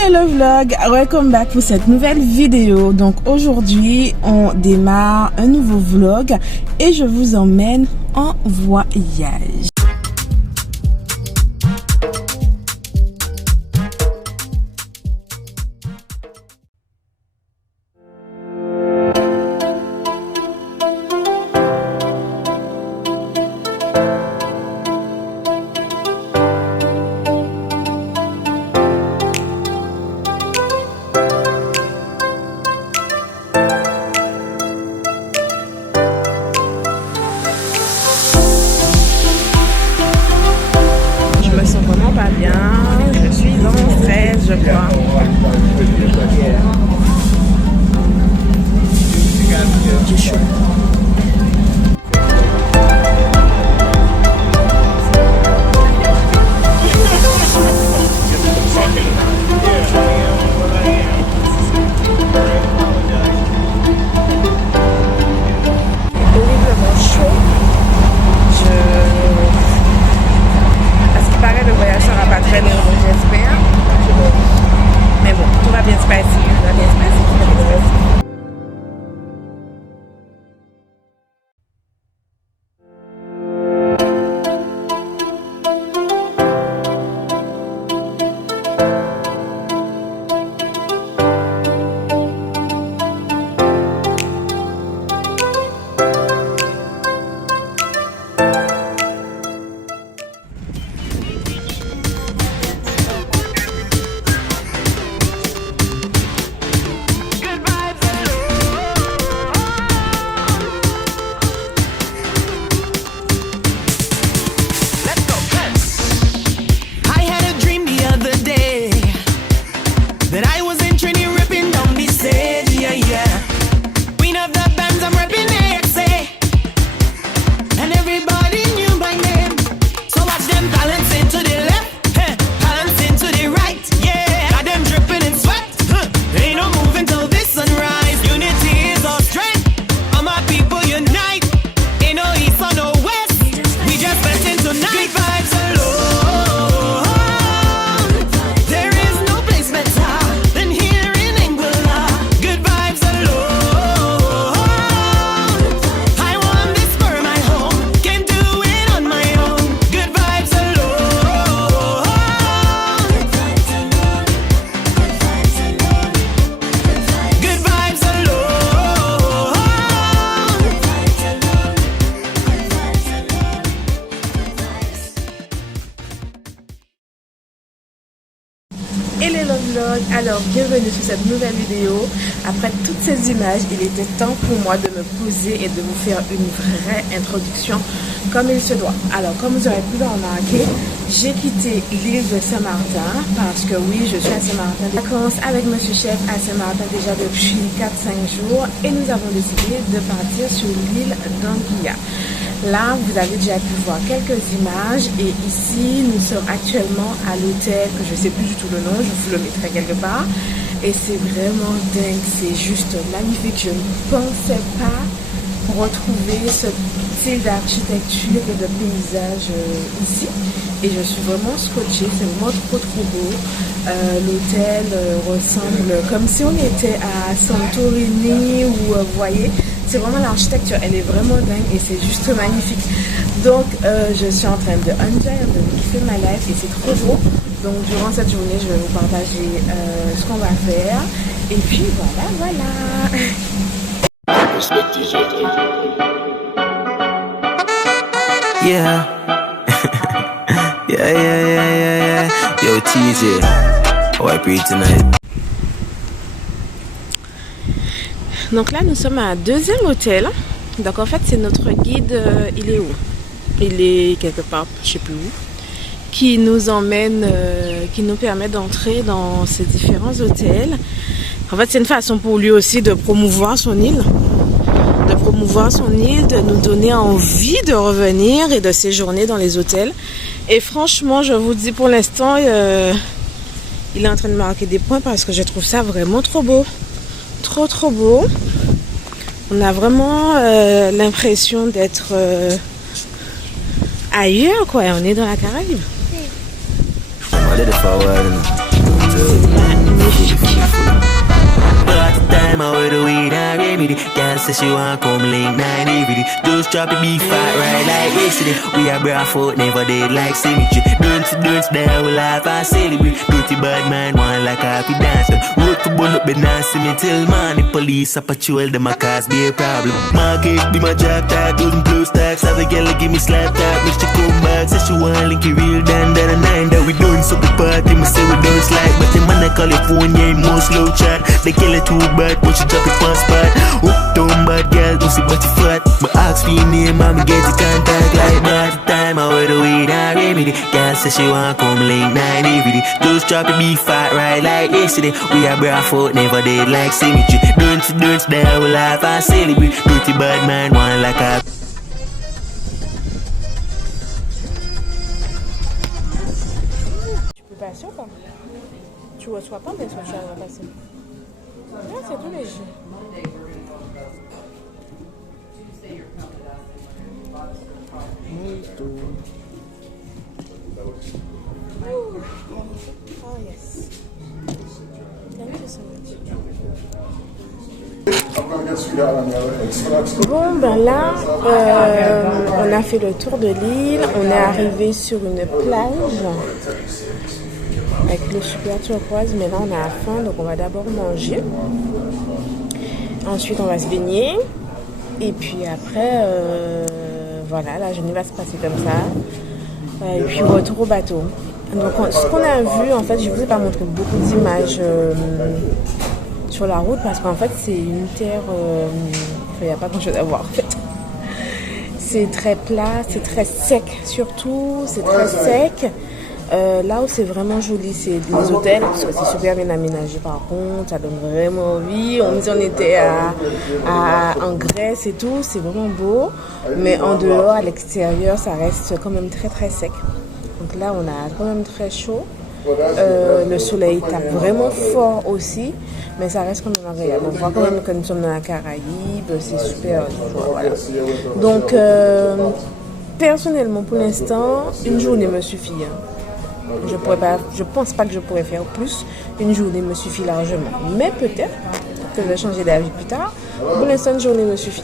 Hello le vlog, welcome back pour cette nouvelle vidéo. Donc aujourd'hui on démarre un nouveau vlog et je vous emmène en voyage. Pas bien, je suis dans mon stress, je crois. J'ai chaud. Horriblement chaud. Le voyage sera pas très long, j'espère. Mais bon, tout va bien se passer. Tout va bien se passer. Hello le vlog, alors bienvenue sur cette nouvelle vidéo. Après toutes ces images, il était temps pour moi de me poser et de vous faire une vraie introduction comme il se doit. Alors comme vous aurez pu le remarquer, j'ai quitté l'île de Saint-Martin parce que oui, je suis à Saint-Martin de vacances avec Monsieur Chef à Saint-Martin déjà depuis 4-5 jours et nous avons décidé de partir sur l'île d'Anguilla. Là, vous avez déjà pu voir quelques images et ici, nous sommes actuellement à l'hôtel que je ne sais plus du tout le nom, je vous le mettrai quelque part. Et c'est vraiment dingue, c'est juste magnifique. Je ne pensais pas retrouver ce style d'architecture et de paysage ici. Et je suis vraiment scotchée, c'est vraiment trop beau. L'hôtel ressemble comme si on était à Santorini ou vous voyez. C'est vraiment l'architecture, elle est vraiment dingue et c'est juste magnifique. Donc je suis en train de enjoy, de kiffer ma life et c'est trop beau. Donc durant cette journée, je vais vous partager ce qu'on va faire. Et puis voilà. Yeah. yeah. Yo, TJ. Oh, I breathe tonight. Donc là, nous sommes à un deuxième hôtel. Donc en fait, c'est notre guide, il est où? Il est quelque part, je sais plus où, qui nous emmène, qui nous permet d'entrer dans ces différents hôtels. En fait, c'est une façon pour lui aussi de promouvoir son île. De nous donner envie de revenir et de séjourner dans les hôtels. Et franchement, je vous dis pour l'instant, il est en train de marquer des points parce que je trouve ça vraiment trop beau. Trop beau. On a vraiment l'impression d'être ailleurs, quoi. On est dans la Caraïbe. C'est magnifique. Party time, I wear the weed and remedy. Girl says she want come link 9 every day. Just drop it, be fat right like yesterday. We are barefoot, never dead like symmetry. Don't there, we laugh and celebrate. Dirty bad man, one like happy dancer. Road to burn up the dance, me till morning. Police a patrol, them a cause be a problem. Market be my job tag, doesn't blue stacks. Have a girl give me slap tap, make she come back. Say she want link it real than that a 9 that we done so the party. Me say we don't slide, but the man I California ain't more slow chat. They kill it too bad, but she drop it on spot. Uptown bad girl, pussy but you flat. My ask for your name, I'm get the contact like that. Time I wear the weed and remedy. Girl says she want come link 9 every day. Just drop it, be fat right like yesterday. We are barefoot, never dead like symmetry. Don't there, we laugh and celebrate. Dirty bad man, one like a. Tu peux passer ou pas? Tu reçois pas, mais soit tu vas passer. Non, c'est tout léger. Oh yes. Thank you so much. Bon ben là, on a fait le tour de l'île, on est arrivé sur une plage avec le super turquoise, mais là on a faim donc on va d'abord manger. Ensuite on va se baigner et puis après voilà, la journée va se passer comme ça. Et puis retour au bateau. Donc ce qu'on a vu, en fait, je vous ai pas montré beaucoup d'images sur la route parce qu'en fait c'est une terre, il n'y a pas grand chose à voir en fait. C'est très plat, c'est très sec surtout, c'est très sec. Là où c'est vraiment joli, c'est les hôtels, parce que c'est super bien aménagé par contre, ça donne vraiment envie. On était en Grèce et tout, c'est vraiment beau, mais en dehors, à l'extérieur, ça reste quand même très très sec. Donc là, on a quand même très chaud. Le soleil tape vraiment fort aussi, mais ça reste quand même agréable. On voit quand même que nous sommes dans la Caraïbe, c'est super. Voilà. Donc, personnellement, pour l'instant, une journée me suffit. Je pense pas que je pourrais faire plus. Une journée me suffit largement. Mais peut-être que je vais changer d'avis plus tard. Pour l'instant, une journée me suffit.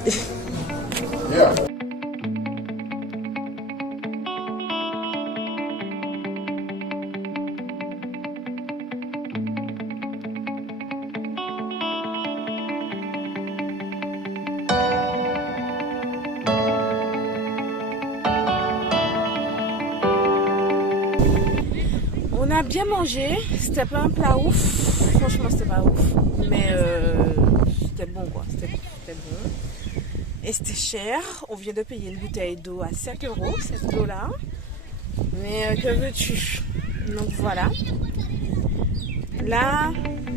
On a bien mangé, c'était pas un plat ouf, franchement c'était pas ouf, mais c'était bon quoi, c'était bon. Et c'était cher, on vient de payer une bouteille d'eau à 5 €, cette eau-là, mais que veux-tu? Donc voilà, là,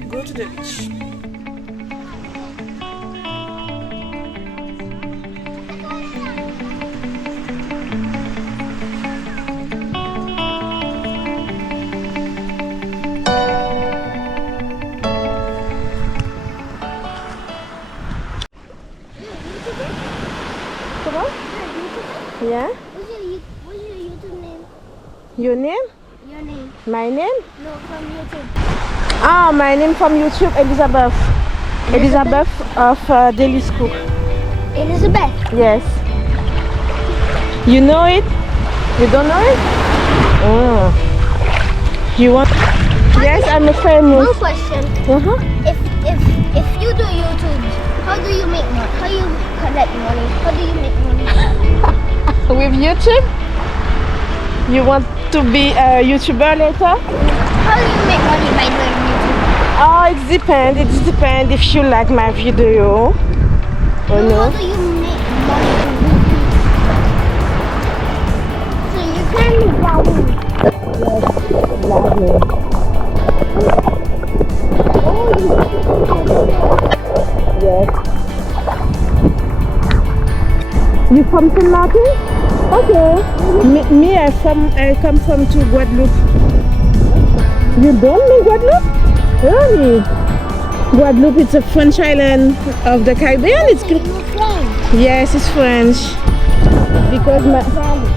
go to the beach. Yeah? What's your YouTube name? Your name? Your name? My name? No, from YouTube. Ah, my name from YouTube, Elizabeth. Elizabeth of Daily Scoop. Elizabeth. Yes. You know it? You don't know it? Oh. You want? Yes, I'm a famous. One question. If you do YouTube, how do you make money? How you collect money? How do you make money? With YouTube? You want to be a YouTuber later? How do you make money by doing YouTube? Oh, it depends. It depends if you like my video or How no. do you make money on YouTube? So you can be Yes. You from Saint Martin? Okay. Me, I come from to Guadeloupe. You don't know Guadeloupe? Really? Guadeloupe is a French island of the Caribbean. It's French. yes, it's French. Because my French.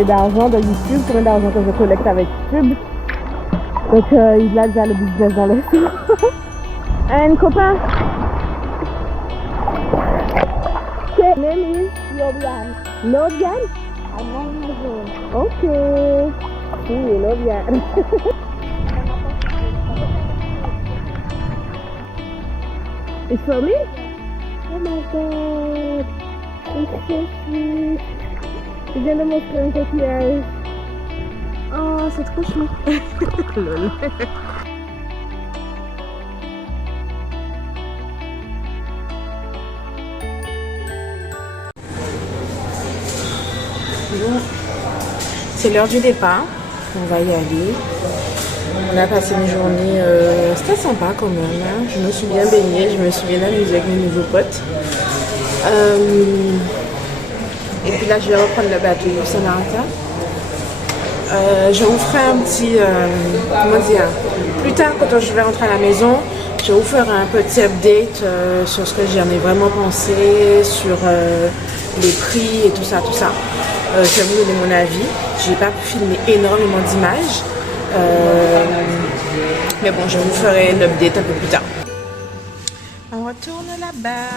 parler d'argent de YouTube, combien d'argent que je collecte avec YouTube. Donc il a déjà le business dans le film. Un copain. Name is Lobian. Lobian? Okay. Sí, Lobian. It's for me? Oh my god. It's so sweet. Je viens de montrer un coquillage. Oh, c'est trop chou. Lol. Bon, c'est l'heure du départ. On va y aller. On a passé une journée, c'était sympa quand même. Hein. Je me suis bien baignée, je me suis bien amusée avec mes nouveaux potes. Et puis là, je vais reprendre le bateau pour Saint-Martin. Je vous ferai un petit, comment dire, plus tard quand je vais rentrer à la maison, je vous ferai un petit update sur ce que j'en ai vraiment pensé, sur les prix et tout ça, tout ça. Je vais vous donner mon avis. J'ai pas pu filmer énormément d'images, mais bon, je vous ferai l'update un peu plus tard. On retourne là-bas.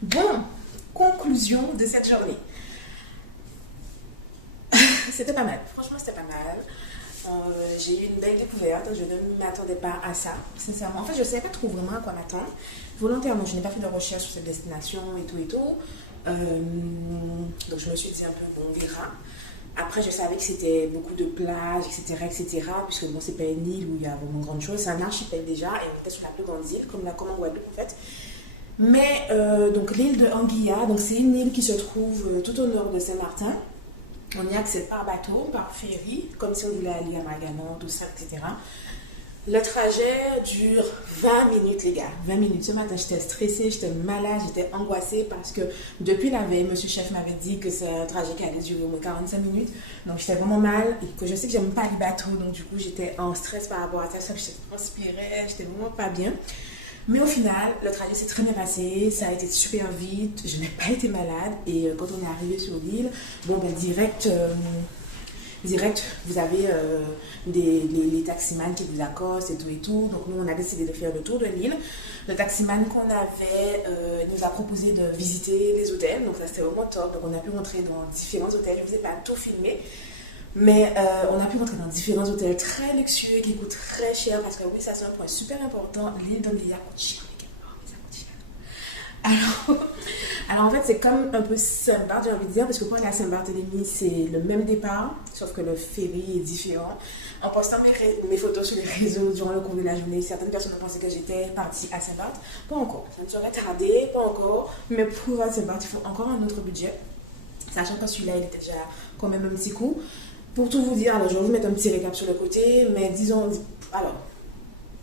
Bon, conclusion de cette journée. C'était pas mal, franchement c'était pas mal. J'ai eu une belle découverte, je ne m'attendais pas à ça, sincèrement. En fait, je ne savais pas trop vraiment à quoi m'attendre. Volontairement, je n'ai pas fait de recherche sur cette destination et tout et tout. Donc je me suis dit un peu, bon, on verra. Après, je savais que c'était beaucoup de plages, etc., etc., puisque bon, c'est pas une île où il y a vraiment grande chose, c'est un archipel déjà, et on était sur la plus grande île, comme en Guadeloupe en fait. Mais donc l'île de Anguilla, donc c'est une île qui se trouve tout au nord de Saint-Martin. On y accède par bateau, par ferry, comme si on voulait aller à Maganon, tout ça, etc. Le trajet dure 20 minutes, les gars. 20 minutes. Ce matin, j'étais stressée, j'étais malade, j'étais angoissée parce que depuis la veille, monsieur chef m'avait dit que c'est un trajet qui allait durer au moins 45 minutes. Donc, j'étais vraiment mal et que je sais que j'aime pas les bateaux. Donc, du coup, j'étais en stress par rapport à ça. Je transpirais, j'étais vraiment pas bien. Mais au final, le trajet s'est très bien passé, ça a été super vite, je n'ai pas été malade et quand on est arrivé sur l'île, bon ben direct, vous avez les taximans qui vous accostent et tout. Donc nous on a décidé de faire le tour de l'île. Le taximan qu'on avait nous a proposé de visiter les hôtels, donc ça c'était vraiment top. Donc on a pu rentrer dans différents hôtels, je ne vous ai pas tout filmé. Mais on a pu rentrer dans différents hôtels très luxueux qui coûtent très cher parce que oui, ça c'est un point super important. L'île d'Anguilla coûte cher, les gars. Oh, mais ça coûte cher. Alors en fait, c'est comme un peu Saint-Barth, j'ai envie de dire, parce que pour aller à Saint-Barthélemy, c'est le même départ, sauf que le ferry est différent. En postant mes photos sur les réseaux durant le cours de la journée, certaines personnes ont pensé que j'étais partie à Saint-Barth. Pas encore, ça me serait tardé, pas encore. Mais pour aller à Saint-Barth, il faut encore un autre budget. Sachant que celui-là, il était déjà quand même un petit coup. Pour tout vous dire, alors je vais vous mettre un petit récap sur le côté, mais disons, alors,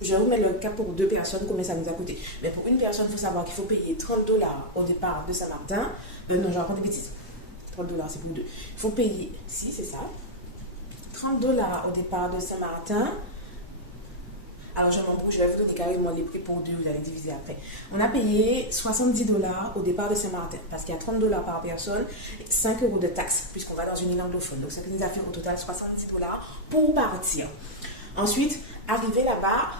je vais vous mettre le cap pour 2 personnes, combien ça nous a coûté. Mais pour une personne, il faut savoir qu'il faut payer 30 $ au départ de Saint-Martin. Non, je raconte des bêtises. 30 $ c'est pour 2. Il faut payer, si c'est ça, 30 $ au départ de Saint-Martin. Alors je m'embrouille, je vais vous donner carrément les prix pour 2, vous allez diviser après. On a payé 70 $ au départ de Saint-Martin, parce qu'il y a 30 $ par personne, et 5 € de taxes, puisqu'on va dans une île anglophone. Donc ça nous a fait au total 70 $ pour partir. Ensuite, arrivé là-bas,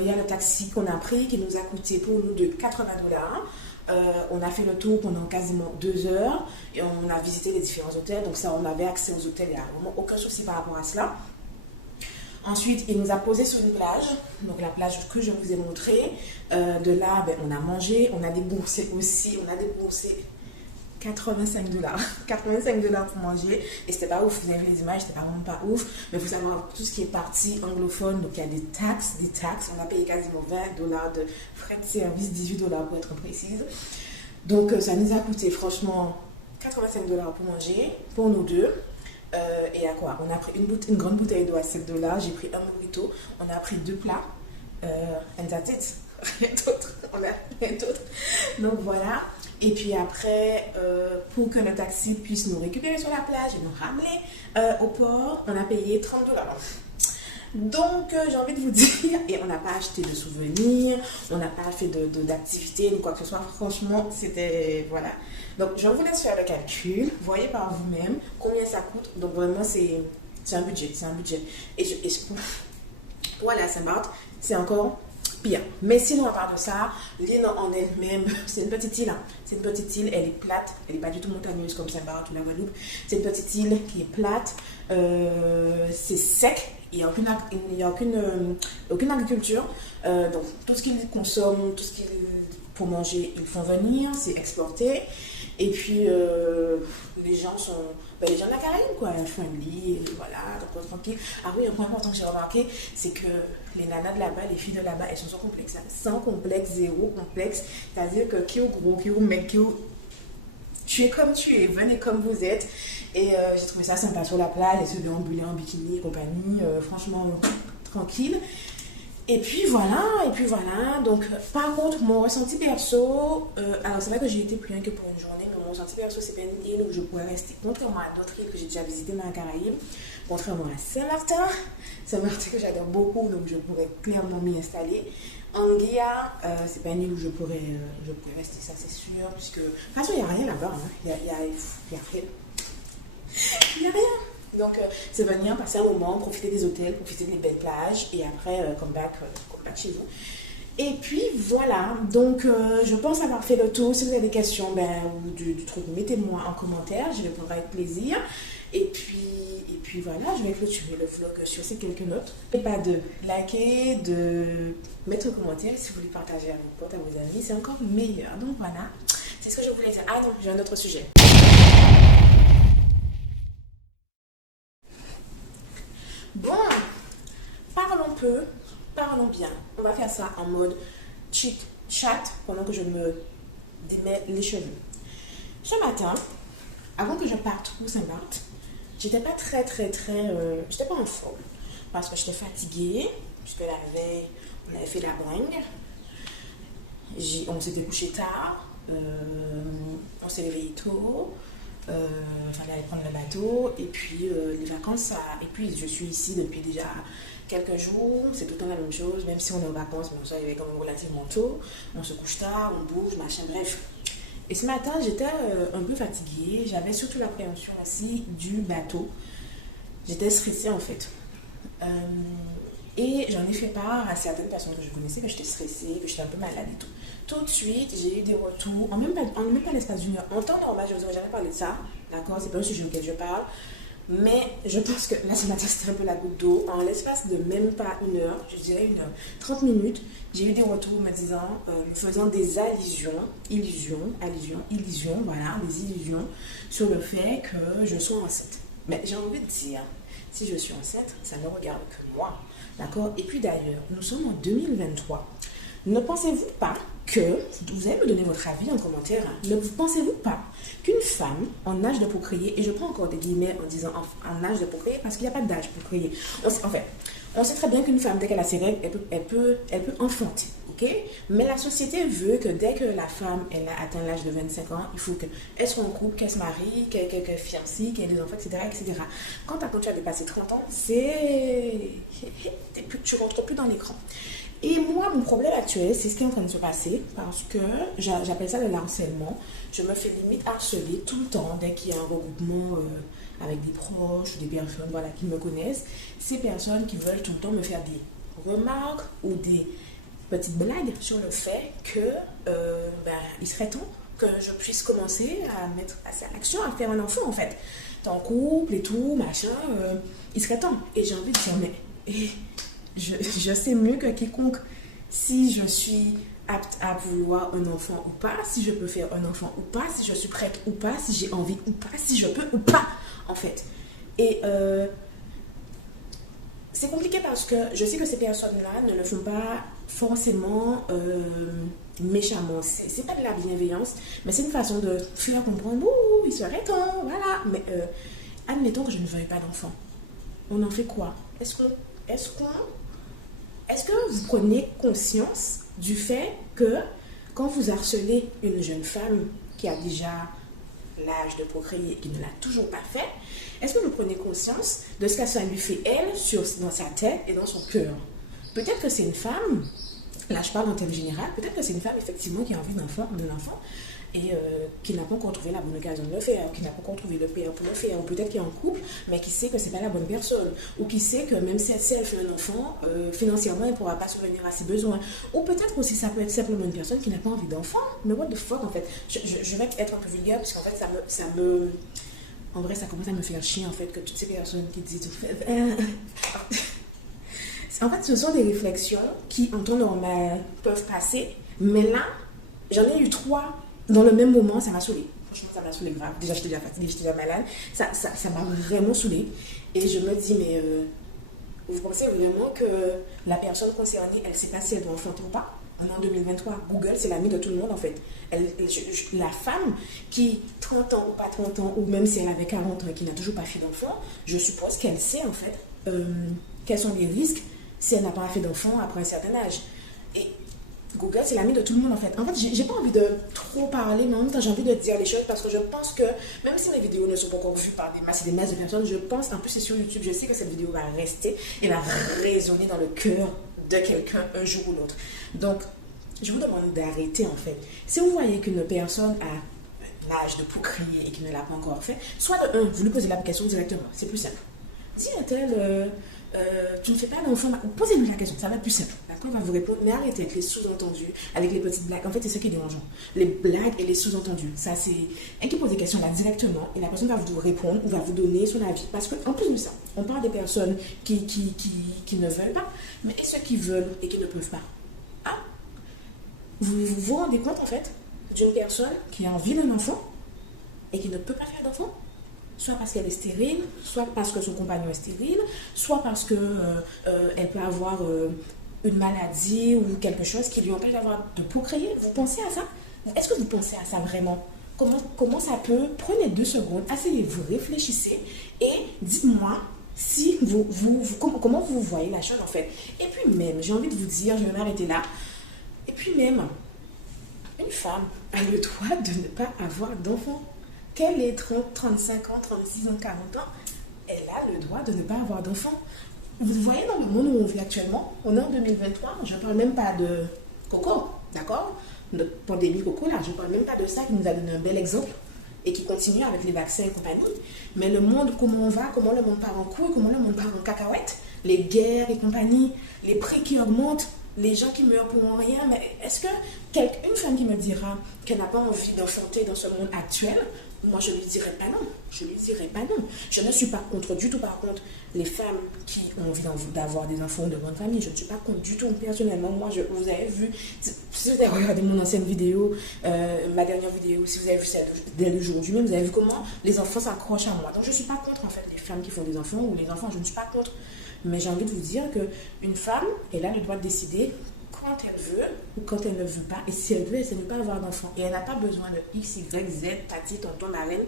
il y a le taxi qu'on a pris qui nous a coûté pour nous de 80 dollars. On a fait le tour pendant quasiment 2 heures et on a visité les différents hôtels. Donc ça, on avait accès aux hôtels, il n'y a vraiment aucun souci par rapport à cela. Ensuite, il nous a posé sur une plage, donc la plage que je vous ai montrée. De là, on a mangé, on a déboursé aussi, 85 dollars. 85 dollars pour manger. Et c'était pas ouf, vous avez vu les images, c'était vraiment pas ouf. Mais il faut savoir, tout ce qui est partie anglophone, donc il y a des taxes. On a payé quasiment 20 dollars de frais de service, 18 dollars pour être précise. Donc ça nous a coûté franchement 85 dollars pour manger, pour nous deux. Et à quoi? On a pris une grande bouteille d'eau à 7 dollars, j'ai pris un mojito, on a pris 2 plats, and that's it. Rien d'autre, on a rien d'autre. Donc voilà. Et puis après, pour que le taxi puisse nous récupérer sur la plage et nous ramener au port, on a payé 30 dollars. Donc j'ai envie de vous dire, et on n'a pas acheté de souvenirs, on n'a pas fait d'activités ou quoi que ce soit. Franchement, c'était, voilà. Donc je vous laisse faire le calcul, voyez par vous-même combien ça coûte. Donc vraiment c'est un budget, Et pour aller à Saint-Barth, c'est encore pire. Mais sinon à part de ça, l'île en elle-même, c'est une petite île. C'est une petite île, elle est plate, elle n'est pas du tout montagneuse comme Saint-Barth ou la Guadeloupe. C'est une petite île qui est plate, c'est sec. Il n'y a aucune agriculture. Donc, tout ce qu'ils consomment, pour manger, ils font venir, c'est exporté. Et puis, les gens sont les gens de la Caraïbe, quoi, friendly, voilà, donc tranquille. Ah oui, un point important que j'ai remarqué, c'est que les nanas de là-bas, les filles de là-bas, elles sont sans complexe. Sans complexe, zéro complexe. C'est-à-dire que qui est gros, qui est mec, tu es comme tu es, venez comme vous êtes. Et j'ai trouvé ça sympa sur la plage, et se déambuler en bikini et compagnie, franchement tranquille. Et puis voilà. Donc, par contre, mon ressenti perso, alors c'est vrai que j'ai été plus rien que pour une journée, mais mon ressenti perso, c'est pas une île où je pourrais rester, contrairement à d'autres îles que j'ai déjà visitées dans la Caraïbe, contrairement à Saint-Martin que j'adore beaucoup, donc je pourrais clairement m'y installer. Anguilla, c'est pas une île où je pourrais rester, ça c'est sûr, puisque de toute façon il n'y a rien là-bas, hein. Il n'y a rien. Donc c'est venir passer un moment, profiter des hôtels, profiter des belles plages et après come back chez vous. Et puis voilà, donc je pense avoir fait le tour. Si vous avez des questions ou du truc, mettez-moi en commentaire, je répondrai avec plaisir. Et puis voilà, je vais clôturer le vlog sur ces quelques notes. N'oubliez pas de liker, de mettre un commentaire, si vous voulez partager à vos potes, à vos amis, c'est encore meilleur. Donc voilà, c'est ce que je voulais dire. Ah non, j'ai un autre sujet. Bon, parlons bien. On va faire ça en mode chit-chat pendant que je me démêle les cheveux. Ce matin, avant que je parte pour Saint-Barth, j'étais pas j'étais pas en forme parce que j'étais fatiguée, puisque la veille, on avait fait la bringue. On s'était couché tard, on s'est réveillé tôt. Fallait aller prendre le bateau et puis les vacances et puis je suis ici depuis déjà quelques jours, c'est tout le temps la même chose, même si on est en vacances, mais on s'arrive quand même relativement tôt, on se couche tard, on bouge, machin, bref. Et ce matin j'étais un peu fatiguée, j'avais surtout l'appréhension aussi du bateau, j'étais stressée en fait. Et j'en ai fait part à certaines personnes que je connaissais, que j'étais stressée, que j'étais un peu malade et tout. Tout de suite, j'ai eu des retours, en même pas l'espace d'une heure. En temps normal, je ne vous aurais jamais parlé de ça, d'accord? C'est pas un sujet auquel je parle. Mais je pense que là, ce matin, c'était un peu la goutte d'eau. En l'espace de même pas une heure, je dirais 30 minutes, j'ai eu des retours me disant, me faisant des illusions, voilà, des illusions sur le fait que je sois enceinte. Mais j'ai envie de dire, si je suis enceinte, ça ne regarde que moi. D'accord? Et puis d'ailleurs, nous sommes en 2023. Ne pensez-vous pas que, vous allez me donner votre avis en commentaire, ne pensez-vous pas qu'une femme en âge de procréer, et je prends encore des guillemets en disant en âge de procréer parce qu'il n'y a pas d'âge pour procréer. On sait très bien qu'une femme, dès qu'elle a ses règles, elle peut enfanter. Okay? Mais la société veut que dès que la femme elle a atteint l'âge de 25 ans, il faut qu'elle soit en couple, qu'elle se marie, qu'elle fiancie, qu'elle ait des enfants, etc. Quand tu as dépassé 30 ans, tu ne rentres plus dans l'écran. Et moi, mon problème actuel, c'est ce qui est en train de se passer parce que j'appelle ça le harcèlement. Je me fais limite harceler tout le temps dès qu'il y a un regroupement avec des proches ou des personnes voilà, qui me connaissent. Ces personnes qui veulent tout le temps me faire des remarques ou des petites blagues sur le fait que il serait temps que je puisse commencer à mettre à l'action, à faire un enfant en fait. T'es en couple et tout, machin, il serait temps. Et j'ai envie de dire, mais je sais mieux que quiconque si je suis apte à vouloir un enfant ou pas, si je peux faire un enfant ou pas, si je suis prête ou pas, si j'ai envie ou pas, si je peux ou pas, en fait. Et c'est compliqué parce que je sais que ces personnes-là ne le font pas forcément méchamment. C'est pas de la bienveillance, mais c'est une façon de faire comprendre, ouh, il serait temps, voilà. Mais admettons que je ne veuille pas d'enfant. On en fait quoi? Est-ce que vous prenez conscience du fait que quand vous harcelez une jeune femme qui a déjà l'âge de procréer et qui ne l'a toujours pas fait, est-ce que vous prenez conscience de ce que ça lui fait elle dans sa tête et dans son cœur? Peut-être que c'est une femme, là je parle en termes général, peut-être que c'est une femme effectivement qui a envie d'un enfant et qui n'a pas encore trouvé la bonne occasion de le faire, qui n'a pas encore trouvé le père pour le faire, ou peut-être qui est en couple, mais qui sait que c'est pas la bonne personne, ou qui sait que même si elle fait un enfant, financièrement, elle ne pourra pas subvenir à ses besoins. Ou peut-être aussi ça peut être simplement une personne qui n'a pas envie d'enfant, mais what the fuck en fait. Je vais être un peu vulgaire, parce qu'en fait en vrai, ça commence à me faire chier en fait, que toutes ces personnes qui disent en fait, ce sont des réflexions qui, en temps normal, peuvent passer, mais là, j'en ai eu 3 dans le même moment, ça m'a saoulée. Franchement, ça m'a saoulée grave. Déjà, j'étais déjà fatiguée, j'étais déjà malade. Ça m'a vraiment saoulée. Et je me dis, mais vous pensez vraiment que la personne concernée, elle ne sait pas si elle doit enfanter ou pas? On est en 2023. Google, c'est l'ami de tout le monde, en fait. La femme qui, 30 ans ou pas 30 ans, ou même si elle avait 40 ans et qui n'a toujours pas fait d'enfant, je suppose qu'elle sait, en fait, quels sont les risques si elle n'a pas fait d'enfant après un certain âge. Et Google, c'est l'ami de tout le monde en fait. En fait, j'ai pas envie de trop parler, mais en même temps, j'ai envie de dire les choses parce que je pense que, même si mes vidéos ne sont pas encore vues par des masses et des masses de personnes, je pense, en plus c'est sur YouTube, je sais que cette vidéo va rester et va résonner dans le cœur de quelqu'un un jour ou l'autre. Donc, je vous demande d'arrêter en fait. Si vous voyez qu'une personne a l'âge de procréer et qui ne l'a pas encore fait, soit de 1, vous lui posez la question directement, c'est plus simple. Si elle tu ne fais pas d'enfant, posez-lui la question, ça va être plus simple. D'accord, il va vous répondre, mais arrêtez avec les sous-entendus, avec les petites blagues. En fait, c'est ce qui est dérangeant. Les blagues et les sous-entendus. Ça, c'est. Elle qui pose des questions là directement et la personne va vous répondre ou va vous donner son avis. Parce qu'en plus de ça, on parle des personnes qui ne veulent pas, mais et ceux qui veulent et qui ne peuvent pas. Ah, vous rendez compte en fait d'une personne qui a envie d'un enfant et qui ne peut pas faire d'enfant? Soit parce qu'elle est stérile, soit parce que son compagnon est stérile, soit parce qu'elle peut avoir une maladie ou quelque chose qui lui empêche de procréer. Vous pensez à ça? Est-ce que vous pensez à ça vraiment? Comment ça peut? Prenez 2 secondes, asseyez-vous, réfléchissez et dites-moi si comment vous voyez la chose en fait. Et puis même, j'ai envie de vous dire, je vais m'arrêter là, et puis même, une femme a le droit de ne pas avoir d'enfant. Qu'elle ait 30, 35 ans, 36 ans, 40 ans, elle a le droit de ne pas avoir d'enfant. Vous voyez dans le monde où on vit actuellement, on est en 2023, je ne parle même pas de Coco, d'accord? Notre pandémie Coco, là, je ne parle même pas de ça qui nous a donné un bel exemple et qui continue avec les vaccins et compagnie. Mais le monde, comment on va, comment le monde part en couille, comment le monde part en cacahuète, les guerres et compagnie, les prix qui augmentent, les gens qui meurent pour rien. Mais est-ce que une femme qui me dira qu'elle n'a pas envie d'enfanter dans ce monde actuel, moi je lui dirais pas non. Je ne suis pas contre du tout, par contre, les femmes qui ont envie d'avoir des enfants de grande famille. Je ne suis pas contre du tout. Personnellement, moi, vous avez vu, si vous avez regardé mon ancienne vidéo, ma dernière vidéo, si vous avez vu celle d'aujourd'hui, vous avez vu comment les enfants s'accrochent à moi. Donc je ne suis pas contre en fait les femmes qui font des enfants ou les enfants, je ne suis pas contre. Mais j'ai envie de vous dire qu'une femme, elle a le droit de décider quand elle veut ou quand elle ne veut pas. Et si elle veut, elle ne veut pas avoir d'enfant. Et elle n'a pas besoin de X, Y, Z, tati, tonton, marraine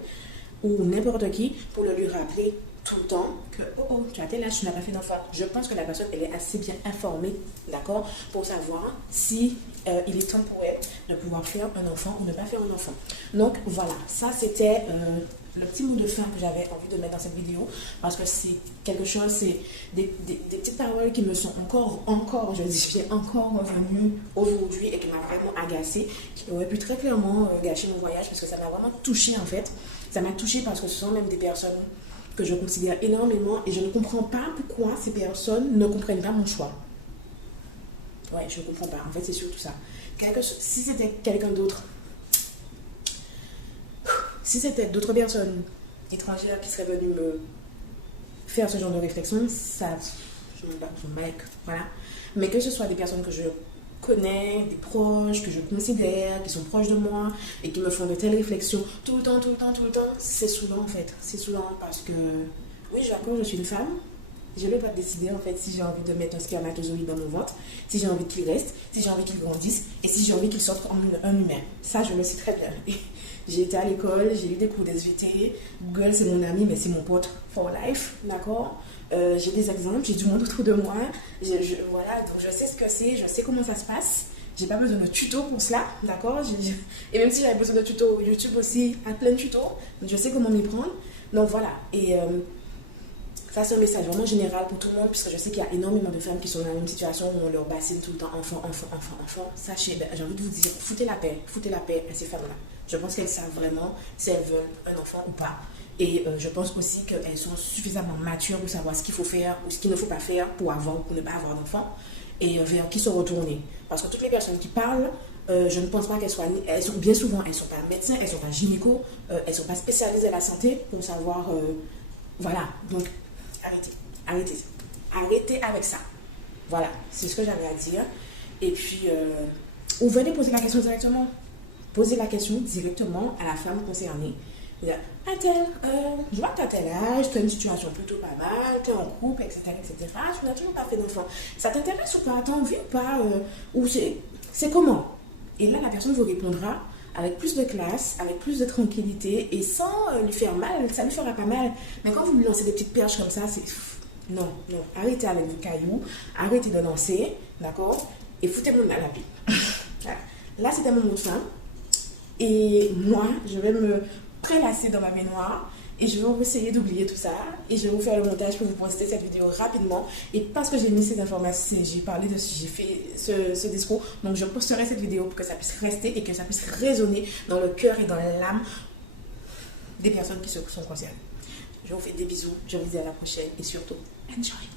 ou n'importe qui pour le lui rappeler tout le temps que tu as tel âge, tu n'as pas fait d'enfant. Je pense que la personne, elle est assez bien informée, d'accord, pour savoir si il est temps pour elle de pouvoir faire un enfant ou ne pas faire un enfant. Donc voilà, ça c'était le petit mot de fin que j'avais envie de mettre dans cette vidéo, parce que c'est quelque chose, c'est des petites paroles qui me sont encore, je dis bien encore revenues aujourd'hui et qui m'a vraiment agacée, qui aurait pu très clairement gâcher mon voyage, parce que ça m'a vraiment touchée en fait. Ça m'a touchée parce que ce sont même des personnes que je considère énormément et je ne comprends pas pourquoi ces personnes ne comprennent pas mon choix. Ouais, je ne comprends pas. En fait, c'est surtout ça. Si c'était quelqu'un d'autre, si c'était d'autres personnes étrangères qui seraient venues me faire ce genre de réflexion, ça, je m'aille, voilà. Mais que ce soit des personnes que je connais, des proches, que je considère, qui sont proches de moi et qui me font de telles réflexions tout le temps, c'est saoulant en fait. C'est saoulant parce que, oui, d'accord, je suis une femme. Je ne vais pas décider en fait si j'ai envie de mettre un spermatozoïde dans mon ventre, si j'ai envie qu'il reste, si j'ai envie qu'il grandisse et si j'ai envie qu'il sorte comme un humain. Ça, je le sais très bien. J'ai été à l'école, j'ai lu des cours d'SVT. Google, c'est mon ami, mais c'est mon pote for life, d'accord. J'ai des exemples, j'ai du monde autour de moi. Voilà, donc je sais ce que c'est, je sais comment ça se passe. J'ai pas besoin de tuto pour cela, d'accord. Et même si j'avais besoin de tuto, YouTube aussi a plein de tutos. Je sais comment m'y prendre. Donc voilà, et ça c'est un message vraiment général pour tout le monde, puisque je sais qu'il y a énormément de femmes qui sont dans la même situation où on leur bassine tout le temps enfant. Sachez, j'ai envie de vous dire, foutez la paix à ces femmes-là. Je pense qu'elles savent vraiment si elles veulent un enfant ou pas. Et je pense aussi qu'elles sont suffisamment matures pour savoir ce qu'il faut faire ou ce qu'il ne faut pas faire pour avoir ou pour ne pas avoir d'enfant et vers qui se retourner. Parce que toutes les personnes qui parlent, je ne pense pas qu'elles soient, bien souvent, elles ne sont pas médecins, elles ne sont pas gynéco, elles ne sont pas spécialisées à la santé pour savoir, voilà. Donc, arrêtez avec ça. Voilà, c'est ce que j'avais à dire. Et puis, ou venez poser la question directement. Posez la question directement à la femme concernée. Attends, je vois que tu as tel âge, tu as une situation plutôt pas mal, tu es en couple, etc. Tu n'as toujours pas fait d'enfant. Ça t'intéresse ou pas? Tu as envie ou pas? Ou c'est comment? Et là, la personne vous répondra avec plus de classe, avec plus de tranquillité et sans lui faire mal. Ça lui fera pas mal. Mais quand vous lui lancez des petites perches comme ça, c'est... Non. Arrêtez avec vos cailloux, arrêtez de lancer, d'accord? Et foutez-moi à la vie. Voilà. Là, c'était mon mot de fin. Et moi, je vais me prélasser dans ma baignoire et je vais vous essayer d'oublier tout ça et je vais vous faire le montage pour vous poster cette vidéo rapidement. Et parce que j'ai mis ces informations, j'ai fait ce discours, donc je posterai cette vidéo pour que ça puisse rester et que ça puisse résonner dans le cœur et dans l'âme des personnes qui sont concernées. Je vous fais des bisous, je vous dis à la prochaine et surtout, enjoy!